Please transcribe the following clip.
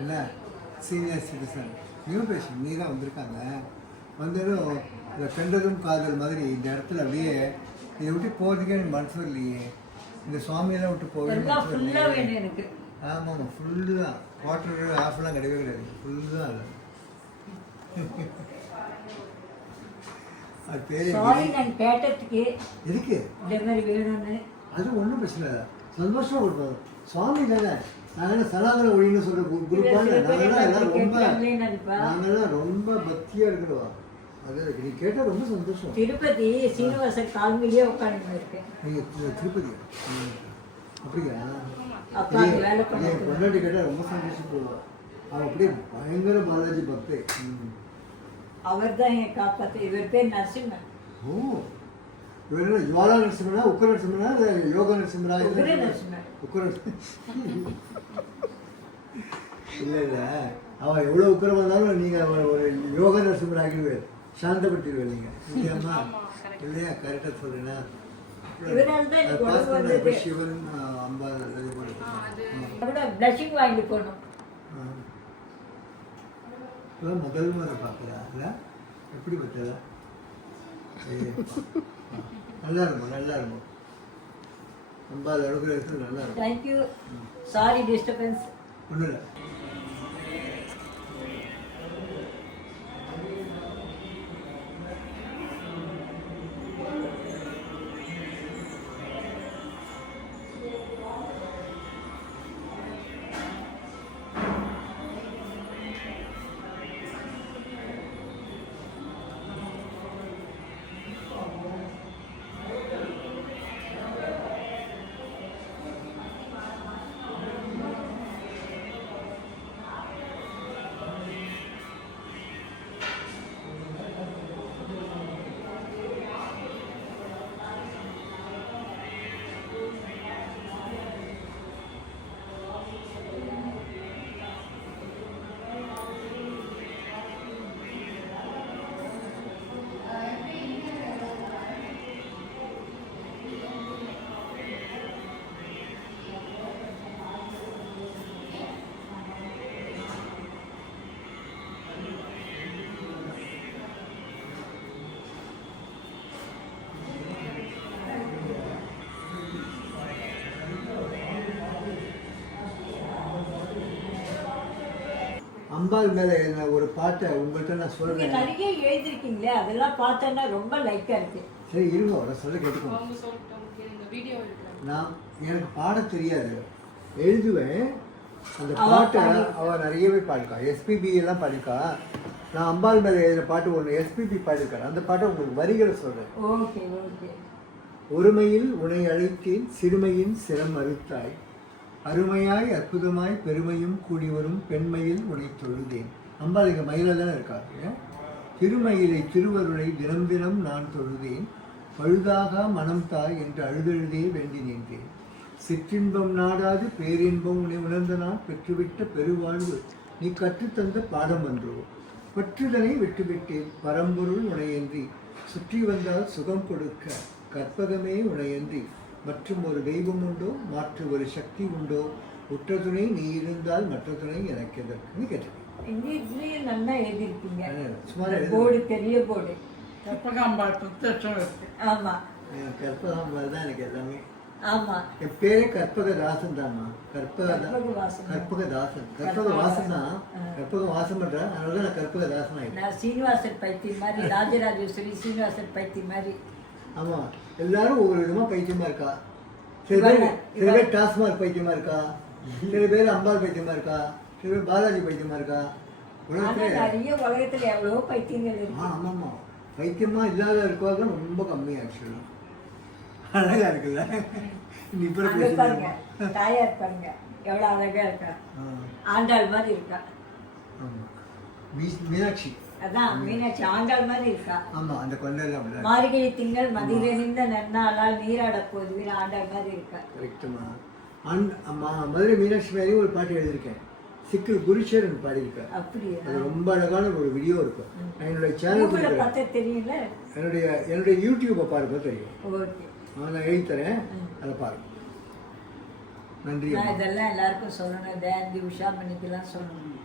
என்ன senior citizen new patient நீ தான் வந்திருக்காங்க. வந்ததும் இந்த கண்டதும் காதல் மாதிரி இந்த இடத்துல அப்படியே இதை விட்டு போகிறதுக்கே எனக்கு மனசு இல்லையே. இந்த சுவாமியெல்லாம் விட்டு போகவே மனசு இல்லையே. எனக்கு ஆமாம் ஃபுல்லு தான். வாட்டர் ஆஃப்லாம் கிடையவே கிடையாது. ஃபுல்லு தான் அது. அது பேர் நான் கேட்டதுக்கு எதுக்கு இந்த மாதிரி வேணும்னு அது ஒன்றும் பிரச்சனை இல்லை. சந்தோஷமாக கொடுப்போம். சுவாமி தானே. நாங்கள் சனாதன ஒழின்னு சொல்கிற குரூப்பாக நாங்கள்லாம் ரொம்ப பக்தியாக இருக்கிறோம். அது நீ கேட்டால் ரொம்ப சந்தோஷம். திருப்பதி சீனிவாசன் கால்மிலேயே உட்காந்து இருக்கேன். நீங்கள் திருப்பதி அப்படியா? என் பொண்டாட்டி கேட்டால் ரொம்ப சந்தோஷப்படுவான். அவன் அப்படியே பயங்கர பாலாஜி பக்தி. அவர் தான் என் காப்பாற்று. இவர் பேர் நரசிம்மன். ஓ இவர் என்ன ஜுவாலா நரசிம்மனா உக்கர நரசிம்மனா இல்லை யோகா நரசிம்மனா? உக்கர இல்லை இல்லை அவன் எவ்வளோ உக்கரம் வந்தாலும் நீங்கள் அவன் ஒரு யோகா நரசிம்மன் ஆகிடுவார். சாந்தப்படுத்திடுவார் நீங்கள் இல்லையாம்மா? இல்லையா? கரெக்டாக சொல்கிறேன்னா சிவன் அம்பா பிளஷிங் வாங்கி போகணும். முதல் முறை பார்க்குறா இல்லை? எப்படி பார்த்தா? நல்லா இருக்கும் நல்லா இருக்கும். ரொம்ப அனுகிரகத்தில் நல்லா இருக்கும். தேங்க்யூ. Sorry disturbance. ஒன்றும் இல்லை. அம்பாள் மேலே எழுதின ஒரு பாட்டை உங்கள்கிட்ட நான் சொல்கிறேன். நிறைய எழுதிருக்கீங்களே அதெல்லாம் பார்த்தேன்னா ரொம்ப லைக்காக இருக்கு. சரி இருங்க அவரை சொல்ல கேட்டுக்கோங்க. நான் எனக்கு பாட தெரியாது, எழுதுவேன். அந்த பாட்டை அவள் நிறையவே பாடிக்கா. எஸ்பிபி எல்லாம் பாடிக்கா. நான் அம்பாள் மேலே எழுதின பாட்டு ஒன்று எஸ்பிபி பாடிருக்காரு. அந்த பாட்டை உங்களுக்கு வரிகளை சொல்கிறேன். Okay okay. ஒருமையில் உன்னை அழைத்தேன் சிறுமையின் சிரம் அறுத்தாய், அருமையாய் அற்புதமாய் பெருமையும் கூடி வரும் பெண்மையில் உன்னை தொழுதேன். அம்பாள் இங்கே மயில தானே இருக்காங்க. திருமயிலை திருவருளை தினம் தினம் நான் தொழுதேன், பழுதாக மனம் தாய் என்று அழுதெழுதே வேண்டி நின்றேன். சிற்றின்பம் நாடாது பேரின்பம் உன்னை உணர்ந்த நான் பெற்றுவிட்ட பெருவாழ்வு நீ கற்றுத்தந்த பாடம் ஒன்றோ, பற்றுதனை விட்டுவிட்டேன் பரம்பொருள் உனையன்றி, சுற்றி வந்தால் சுகம் கொடுக்க கற்பகமே உனையன்றி, மற்றும் ஒரு தெய்வம் உண்டோ மாற்று ஒரு சக்தி உண்டோ, உற்ற துணை நீ இருந்தால் மற்ற துணை எனக்கு எதற்கு கேட்டிருக்கேன். நல்லா எழுதிருக்கீங்க. போர்டு பெரிய போர்டு. கற்பகாம்பாள் ஆமா கற்பகாம்பாள் தான் எனக்கு எல்லாமே. ஆமா என் பேரே கற்பகதாசன் தான்மா. கற்பகதாசன் கற்பகவாசன் தான். கற்பகவாசம் பண்றேன், அதனால நான் கற்பகதாசன் ஆயிட்டேன். நான் சீனிவாசன் பைத்தியம் மாதிரி, ராஜராஜேஸ்வரி சீனிவாசன் பைத்தியம் மாதிரி. ஆமாம் எல்லாரும் ஒவ்வொரு விதமாக பைத்தியமாக இருக்கா. சில பேர் டாஸ்மார்க் பைத்தியமாக இருக்கா, சில பேர் அம்பாள் பைத்தியமாக இருக்கா, சில பேர் பாலாஜி பைத்தியமாக இருக்கா. உலகத்தில் எவ்வளோ பைத்தியங்கள் இருக்கு. ஆமாம்மா பைத்தியமாக இல்லாத இருக்கவங்க ரொம்ப கம்மி. ஆக்சுவலாக அழகா இருக்குல்ல. பாருங்க தாயார் பாருங்க எவ்வளோ அழகா இருக்கா. ஆண்டாள் மாதிரி இருக்கா. மீனாட்சி அதான் மீனாட்சி ஆண்டாள் மாதிரி இருக்கா. ஆமா அந்த கொண்டெல்லாம் மார்கழி திங்கள் மதியிலிருந்த நன்னாளால் நீராட போது ஆண்டாள் மாதிரி இருக்கா. கரெக்டுமா. மதுரை மீனாட்சி மாதிரி ஒரு பாட்டு எழுதியிருக்கேன். சிக்கல் குருஷேரன் பாடியிருக்கேன். அப்படியே அது ரொம்ப அழகான ஒரு வீடியோ இருக்கும். என்னுடைய சேனல் பார்த்தா தெரியல. என்னுடைய யூடியூப்பை பாருங்க தெரியும். ஓகே நான் எழுதி தரேன், அதை பாருங்க. நன்றி நான் இதெல்லாம் எல்லாருக்கும் சொல்லணும், ஜெயந்தி உஷாமணிக்கெல்லாம் சொல்லணும்.